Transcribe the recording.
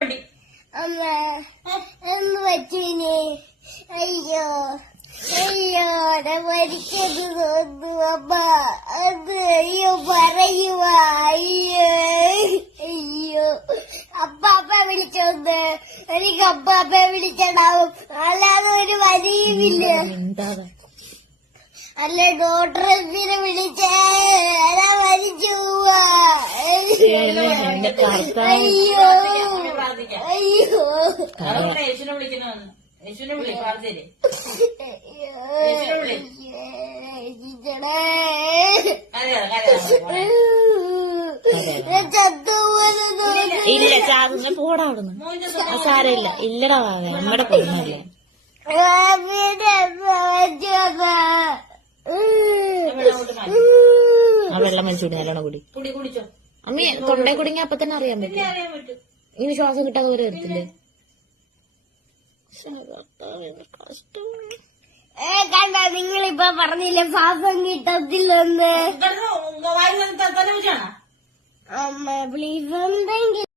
അമ്മ എന്ന് പറ്റീനി. അയ്യോ അയ്യോ മരിക്കത് തോന്നു അമ്മ. അത് അയ്യോ പറയുക. അയ്യോ അയ്യോ അപ്പാപ്പ വിളിച്ചോന്ന്. എനിക്ക് അപ്പാപ്പ വിളിച്ചടാവും, അല്ലാതെ ഒരു വരിയുമില്ല. അല്ല ഡോക്ടർ എന്തിനെ വിളിച്ചേ? മരിച്ചു പോവാ. അയ്യോ അയ്യോ യേശുവിനെ വിളിക്കണോ? യേശുവിനെ വിളി, പ്രാർത്ഥിച്ചേ. ഇല്ല ചാതുന്നെ പോടാ അവിടുന്ന്. സാരമില്ല, ഇല്ലടാ നമ്മുടെ പൊന്നല്ലേ. ആ വെള്ളം വലിച്ചുകൂടി നല്ലോണം കൂടി കുടിച്ചോ. അമ്മ തൊണ്ടേ കുടുങ്ങി അപ്പൊ തന്നെ അറിയാൻ പറ്റും. ഇനി ശ്വാസം കിട്ടാതെ ഒരു വരത്തില്ലേ? കണ്ട, നിങ്ങളിപ്പൊ പറഞ്ഞില്ലേ ശ്വാസം കിട്ടത്തില്ലെന്ന്. വായു തന്നെ വെച്ചാണോ? അമ്മ പ്ലീസ് എന്തെങ്കിലും